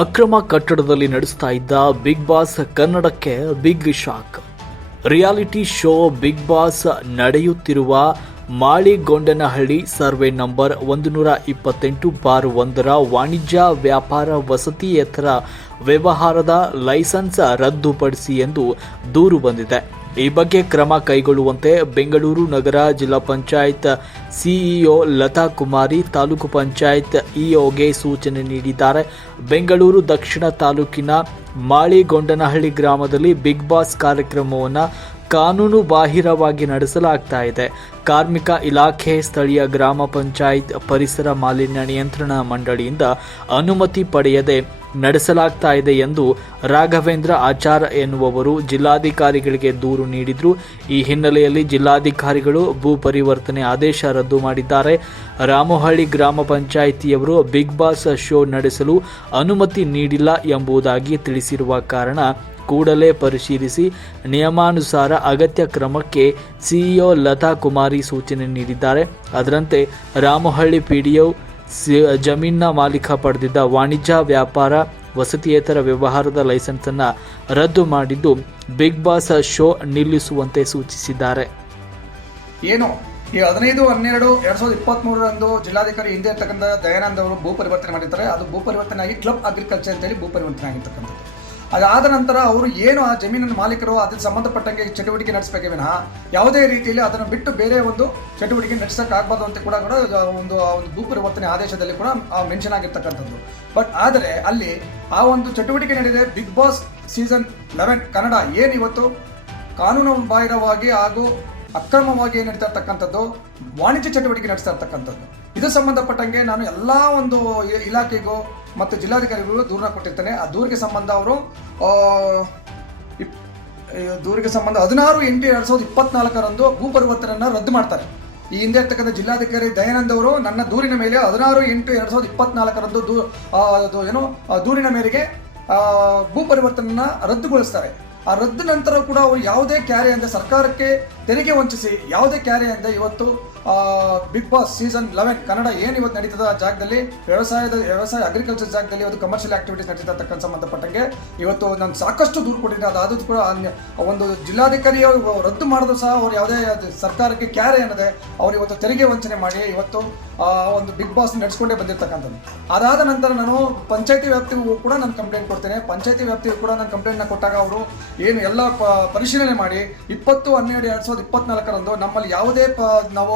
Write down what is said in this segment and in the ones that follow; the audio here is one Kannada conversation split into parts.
ಅಕ್ರಮ ಕಟ್ಟಡದಲ್ಲಿ ನಡೆಸ್ತಾ ಇದ್ದ ಬಿಗ್ ಬಾಸ್ ಕನ್ನಡಕ್ಕೆ big shock. Reality show Bigg Boss ನಡೆಯುತ್ತಿರುವ ಮಾಳಿಗೊಂಡನಹಳ್ಳಿ ಸರ್ವೆ ನಂಬರ್ ಒಂದು ನೂರ ಇಪ್ಪತ್ತೆಂಟು ಬಾರ್ ಒಂದರ ವಾಣಿಜ್ಯ ವ್ಯಾಪಾರ ವಸತಿಯೇತರ ವ್ಯವಹಾರದ ಲೈಸೆನ್ಸ್ ರದ್ದುಪಡಿಸಿ ಎಂದು ದೂರು ಬಂದಿದೆ. ಈ ಬಗ್ಗೆ ಕ್ರಮ ಕೈಗೊಳ್ಳುವಂತೆ ಬೆಂಗಳೂರು ನಗರ ಜಿಲ್ಲಾ ಪಂಚಾಯತ್ ಸಿಇಒ ಲತಾ ಕುಮಾರಿ, ತಾಲೂಕು ಪಂಚಾಯತ್ ಇಒಗೆ ಸೂಚನೆ ನೀಡಿದ್ದಾರೆ. ಬೆಂಗಳೂರು ದಕ್ಷಿಣ ತಾಲೂಕಿನ ಮಾಳಿಗೊಂಡನಹಳ್ಳಿ ಗ್ರಾಮದಲ್ಲಿ ಬಿಗ್ ಬಾಸ್ ಕಾರ್ಯಕ್ರಮವನ್ನು ಕಾನೂನು ಬಾಹಿರವಾಗಿ ನಡೆಸಲಾಗ್ತಾ ಇದೆ. ಕಾರ್ಮಿಕ ಇಲಾಖೆ ಸ್ಥಳೀಯ ಗ್ರಾಮ ಪಂಚಾಯತ್ ಪರಿಸರ ಮಾಲಿನ್ಯ ನಿಯಂತ್ರಣ ಮಂಡಳಿಯಿಂದ ಅನುಮತಿ ಪಡೆಯದೆ ನಡೆಸಲಾಗ್ತಾ ಇದೆ ಎಂದು ರಾಘವೇಂದ್ರ ಆಚಾರ್ ಎನ್ನುವವರು ಜಿಲ್ಲಾಧಿಕಾರಿಗಳಿಗೆ ದೂರು ನೀಡಿದ್ರು. ಈ ಹಿನ್ನೆಲೆಯಲ್ಲಿ ಜಿಲ್ಲಾಧಿಕಾರಿಗಳು ಭೂ ಪರಿವರ್ತನೆ ಆದೇಶ ರದ್ದು ಮಾಡಿದ್ದಾರೆ. ರಾಮಹಳ್ಳಿ ಗ್ರಾಮ ಪಂಚಾಯಿತಿಯವರು ಬಿಗ್ ಬಾಸ್ ಶೋ ನಡೆಸಲು ಅನುಮತಿ ನೀಡಿಲ್ಲ ಎಂಬುದಾಗಿ ತಿಳಿಸಿರುವ ಕಾರಣ ಕೂಡಲೇ ಪರಿಶೀಲಿಸಿ. ನಿಯಮಾನುಸಾರ ಅಗತ್ಯ ಕ್ರಮಕ್ಕೆ ಸಿಇಒ ಲತಾ ಕುಮಾರಿ ಸೂಚನೆ ನೀಡಿದ್ದಾರೆ. ಅದರಂತೆ ರಾಮಹಳ್ಳಿ ಪಿಡಿಒ ಜಮೀನಿನ ಮಾಲೀಕ ಪಡೆದಿದ್ದ ವಾಣಿಜ್ಯ ವ್ಯಾಪಾರ, ವಸತಿಯೇತರ ವ್ಯವಹಾರದ ಲೈಸೆನ್ಸ್ ಅನ್ನ ರದ್ದು ಮಾಡಿದ್ದು ಬಿಗ್ ಬಾಸ್ ಶೋ ನಿಲ್ಲಿಸುವಂತೆ ಸೂಚಿಸಿದ್ದಾರೆ. ಏನು? ಈ ಹದಿನೈದು, ಹನ್ನೆರಡು, ಎರಡ್ ಸಾವಿರದ ಇಪ್ಪತ್ತ್ ಮೂರರಂದು ಜಿಲ್ಲಾಧಿಕಾರಿ ಹಿಂದೆ ಇರ್ತಕ್ಕಂಥ ದಯಾನಂದ್ ಅವರು ಭೂ ಪರಿವರ್ತನೆ ಮಾಡಿರ್ತಾರೆ ಅದು ಭೂ ಪರಿವರ್ತನೆ ಆಗಿ ಕ್ಲಬ್ ಅಗ್ರಿಕಲ್ಚರ್ ಅಂತೇಳಿ ಭೂ ಪರಿವರ್ತನೆ ಆಗಿರ್ತಕ್ಕಂಥದ್ದು. ಅದಾದ ನಂತರ ಅವರು ಏನು ಆ ಜಮೀನಿನ ಮಾಲೀಕರು ಅದಕ್ಕೆ ಸಂಬಂಧಪಟ್ಟಂಗೆ ಚಟುವಟಿಕೆ ನಡೆಸಬೇಕೇ ವಿನಃ ಯಾವುದೇ ರೀತಿಯಲ್ಲಿ ಅದನ್ನು ಬಿಟ್ಟು ಬೇರೆ ಒಂದು ಚಟುವಟಿಕೆ ನಡೆಸೋಕ್ಕಾಗಬಾರ್ದು ಅಂತ ಕೂಡ ಕೂಡ ಒಂದು ಒಂದು ಭೂಪರಿವರ್ತನೆ ಆದೇಶದಲ್ಲಿ ಕೂಡ ಮೆನ್ಷನ್ ಆಗಿರ್ತಕ್ಕಂಥದ್ದು. ಬಟ್ ಆದರೆ ಅಲ್ಲಿ ಆ ಒಂದು ಚಟುವಟಿಕೆ ನಡೆದಿದೆ Bigg Boss season eleven Kannada ಏನಿವತ್ತು ಕಾನೂನು ಬಾಹಿರವಾಗಿ ಹಾಗೂ ಅಕ್ರಮವಾಗಿ ಏನು ನಡೀತಾ ಇರ್ತಕ್ಕಂಥದ್ದು, ವಾಣಿಜ್ಯ ಚಟುವಟಿಕೆ ನಡೆಸ್ತಾ ಇರ್ತಕ್ಕಂಥದ್ದು. ಇದು ಸಂಬಂಧಪಟ್ಟಂಗೆ ನಾನು ಎಲ್ಲ ಒಂದು ಇಲಾಖೆಗೂ ಮತ್ತು ಜಿಲ್ಲಾಧಿಕಾರಿಗಳು ದೂರನ ಕೊಟ್ಟಿರ್ತಾನೆ. ಆ ದೂರಿಗೆ ಸಂಬಂಧ ಅವರು ಇಪ್- ದೂರಿಗೆ ಸಂಬಂಧ ಹದಿನಾರು ಎಂಟು ಎರಡು ಸಾವಿರದ ಇಪ್ಪತ್ನಾಲ್ಕರಂದು ಭೂ ಪರಿವರ್ತನೆಯನ್ನು ರದ್ದು ಮಾಡ್ತಾರೆ. ಈ ಹಿಂದೆ ಇರ್ತಕ್ಕಂಥ ಜಿಲ್ಲಾಧಿಕಾರಿ ದಯಾನಂದ್ ಅವರು ನನ್ನ ದೂರಿನ ಮೇಲೆ ಹದಿನಾರು ಎಂಟು ಎರಡು ಸಾವಿರದ ಇಪ್ಪತ್ನಾಲ್ಕರಂದು ದೂ ಏನು ದೂರಿನ ಮೇರೆಗೆ ಭೂ ಪರಿವರ್ತನೆಯನ್ನು ರದ್ದುಗೊಳಿಸ್ತಾರೆ. ಆ ರದ್ದು ನಂತರ ಕೂಡ ಅವರು ಯಾವುದೇ ಕ್ಯಾರೆ ಅಂದರೆ ಸರ್ಕಾರಕ್ಕೆ ತೆರಿಗೆ ವಂಚಿಸಿ, ಯಾವುದೇ ಕ್ಯಾರೆ ಅಂದರೆ ಇವತ್ತು Bigg Boss season eleven Kannada ಏನು ಇವತ್ತು ನಡೀತದ ಜಾಗದಲ್ಲಿ, ವ್ಯವಸಾಯದ, ವ್ಯವಸಾಯ ಅಗ್ರಿಕಲ್ಚರ್ ಜಾಗದಲ್ಲಿ ಇವತ್ತು ಕಮರ್ಷಿಯಲ್ ಆಕ್ಟಿವಿಟೀಸ್ ನಡೀತಕ್ಕಂಥ ಸಂಬಂಧಪಟ್ಟಂಗೆ ಇವತ್ತು ನಾನು ಸಾಕಷ್ಟು ದೂರು ಕೊಟ್ಟಿದ್ದೆ ಅದಾದ ಕೂಡ ಒಂದು ಜಿಲ್ಲಾಧಿಕಾರಿ ರದ್ದು ಮಾಡಿದ್ರು ಸಹ ಅವ್ರು ಯಾವುದೇ ಸರ್ಕಾರಕ್ಕೆ ಕ್ಯಾರೆ ಅನ್ನದೆ ಅವ್ರು ಇವತ್ತು ತೆರಿಗೆ ವಂಚನೆ ಮಾಡಿ ಇವತ್ತು ಒಂದು ಬಿಗ್ ಬಾಸ್ ನಡೆಸ್ಕೊಂಡೇ ಬಂದಿರತಕ್ಕಂಥದ್ದು. ಅದಾದ ನಂತರ ನಾನು ಪಂಚಾಯತಿ ವ್ಯಾಪ್ತಿಗೂ ಕೂಡ ನಾನು ಕಂಪ್ಲೇಂಟ್ ಕೊಡ್ತೇನೆ. ಪಂಚಾಯತಿ ವ್ಯಾಪ್ತಿಗೂ ಕೂಡ ನಾನು ಕಂಪ್ಲೇಂಟ್ನ ಕೊಟ್ಟಾಗ ಅವರು ಏನು ಎಲ್ಲ ಪರಿಶೀಲನೆ ಮಾಡಿ ಇಪ್ಪತ್ತು, ಹನ್ನೆರಡು, ಎರಡು ಸಾವಿರದ ಇಪ್ಪತ್ನಾಲ್ಕರಂದು ನಮ್ಮಲ್ಲಿ ಯಾವುದೇ ಪ, ನಾವು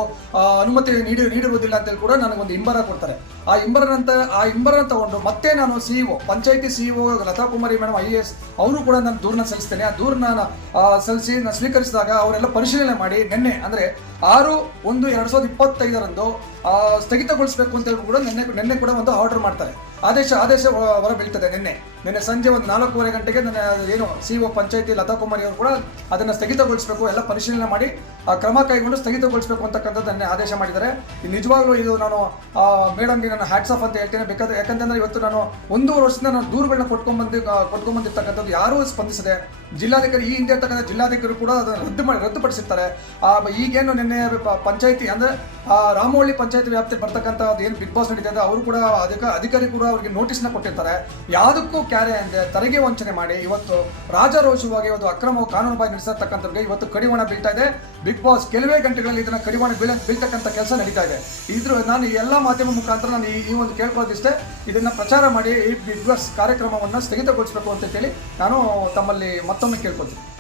ಅನುಮತಿ ನೀಡಿ, ನೀಡಿರುವುದಿಲ್ಲ ಅಂತೇಳಿ ಕೂಡ ನನಗೊಂದು ಇಂಬರ ಕೊಡ್ತಾರೆ. ಆ ಇಂಬರನಂತ ಆ ಇಂಬರನ ತಗೊಂಡು ಮತ್ತೆ ನಾನು C E O panchayat C E O Latha Kumari madam I A S ಅವರು ಕೂಡ ನಾನು ದೂರನ್ನ ಸಲ್ಲಿಸ್ತೇನೆ. ಆ ದೂರನ್ನ ಸಲ್ಲಿಸಿ ನಾನು ಸ್ವೀಕರಿಸಿದಾಗ ಅವರೆಲ್ಲ ಪರಿಶೀಲನೆ ಮಾಡಿ ನಿನ್ನೆ, ಅಂದರೆ ಆರು, ಒಂದು, ಎರಡು ಸಾವಿರದ ಇಪ್ಪತ್ತೈದರಂದು ಸ್ಥಗಿತಗೊಳಿಸಬೇಕು ಅಂತೇಳಿ ಕೂಡ ನಿನ್ನೆ ನಿನ್ನೆ ಕೂಡ ಒಂದು ಆರ್ಡರ್ ಮಾಡ್ತಾರೆ. ಆದೇಶ ಆದೇಶ ಹೊರ ಬೀಳ್ತದೆ ನಿನ್ನೆ. ನಿನ್ನೆ ಸಂಜೆ ಒಂದು ನಾಲ್ಕೂವರೆ ಗಂಟೆಗೆ ನನ್ನ ಏನು ಸಿ ಒ ಪಂಚಾಯತಿ ಲತಾ ಕುಮಾರಿ ಅವರು ಕೂಡ ಅದನ್ನು ಸ್ಥಗಿತಗೊಳಿಸಬೇಕು, ಎಲ್ಲ ಪರಿಶೀಲನೆ ಮಾಡಿ ಕ್ರಮ ಕೈಗೊಂಡು ಸ್ಥಗಿತಗೊಳಿಸಬೇಕು ಅಂತಕ್ಕಂಥದ್ದು ನನ್ನ ಆದೇಶ ಮಾಡಿದ್ದಾರೆ. ನಿಜವಾಗ್ಲೂ ಇದು ನಾನು ಮೇಡಮ್ಗೆ ನನ್ನ ಹ್ಯಾಟ್ಸ್ ಆಫ್ ಅಂತ ಹೇಳ್ತೇನೆ. ಬೇಕಾದ್ರೆ ಯಾಕಂತಂದ್ರೆ ಇವತ್ತು ನಾನು ಒಂದೂವರೆ ವರ್ಷದಿಂದ ನಾನು ದೂರುಗಳನ್ನ ಕೊಟ್ಕೊಂಡ್ಬಂದು ಕೊಟ್ಕೊಂಡ್ಬಂದಿರ್ತಕ್ಕಂಥದ್ದು ಯಾರೂ ಸ್ಪಂದಿಸದೆ. ಜಿಲ್ಲಾಧಿಕಾರಿ, ಈ ಹಿಂದೆ ಇರ್ತಕ್ಕಂಥ ಜಿಲ್ಲಾಧಿಕಾರಿ ಕೂಡ ಅದನ್ನು ರದ್ದು ಮಾಡಿ, ರದ್ದುಪಡಿಸಿರ್ತಾರೆ. ಈಗೇನು ನಿನ್ನೆ ಪಂಚಾಯತಿ ಅಂದ್ರೆ ರಾಮವಳ್ಳಿ ಪಂಚಾಯತಿ ವ್ಯಾಪ್ತಿ ಬರ್ತಕ್ಕಂಥ ಏನು ಬಿಗ್ ಬಾಸ್ ನಡೀತಾ ಇದೆ, ಅವರು ಕೂಡ ಅದಕ್ಕೆ ಅಧಿಕಾರಿ ಕೂಡ ಅವರಿಗೆ ನೋಟಿಸ್ನ ಕೊಟ್ಟಿರ್ತಾರೆ. ಯಾವುದಕ್ಕೂ ಅಂದ್ರೆ ತೆರಿಗೆ ವಂಚನೆ ಮಾಡಿ, ಇವತ್ತು ರಾಜಾರೋಷವಾಗಿ ಒಂದು ಅಕ್ರಮ ಕಾನೂನು ಬಾಯಿ ನಡೆಸತಕ್ಕಂಥವ್ರಿಗೆ ಇವತ್ತು ಕಡಿವಾಣ ಬೀಳ್ತಾ ಇದೆ. ಬಿಗ್ ಬಾಸ್ ಕೆಲವೇ ಗಂಟೆಗಳಲ್ಲಿ ಇದನ್ನ ಕಡಿವಾಣ ಬೀಳ, ಬೀಳ್ತಕ್ಕಂಥ ಕೆಲಸ ನಡೀತಾ ಇದೆ. ಇದ್ರ ನಾನು ಈ ಎಲ್ಲ ಮಾಧ್ಯಮ ಮುಖಾಂತರ ನಾನು ಈ- ಈ ಒಂದು ಕೇಳ್ಕೊಳ್ಳೋದಿಷ್ಟೇ. ಇದನ್ನ ಪ್ರಚಾರ ಮಾಡಿ ಈ ಬಿಗ್ ಬಾಸ್ ಕಾರ್ಯಕ್ರಮವನ್ನು ಸ್ಥಗಿತಗೊಳಿಸಬೇಕು ಅಂತ ಹೇಳಿ ನಾನು ತಮ್ಮಲ್ಲಿ ಮತ್ತೊಮ್ಮೆ ಕೇಳ್ಕೊಳ್ತೀನಿ.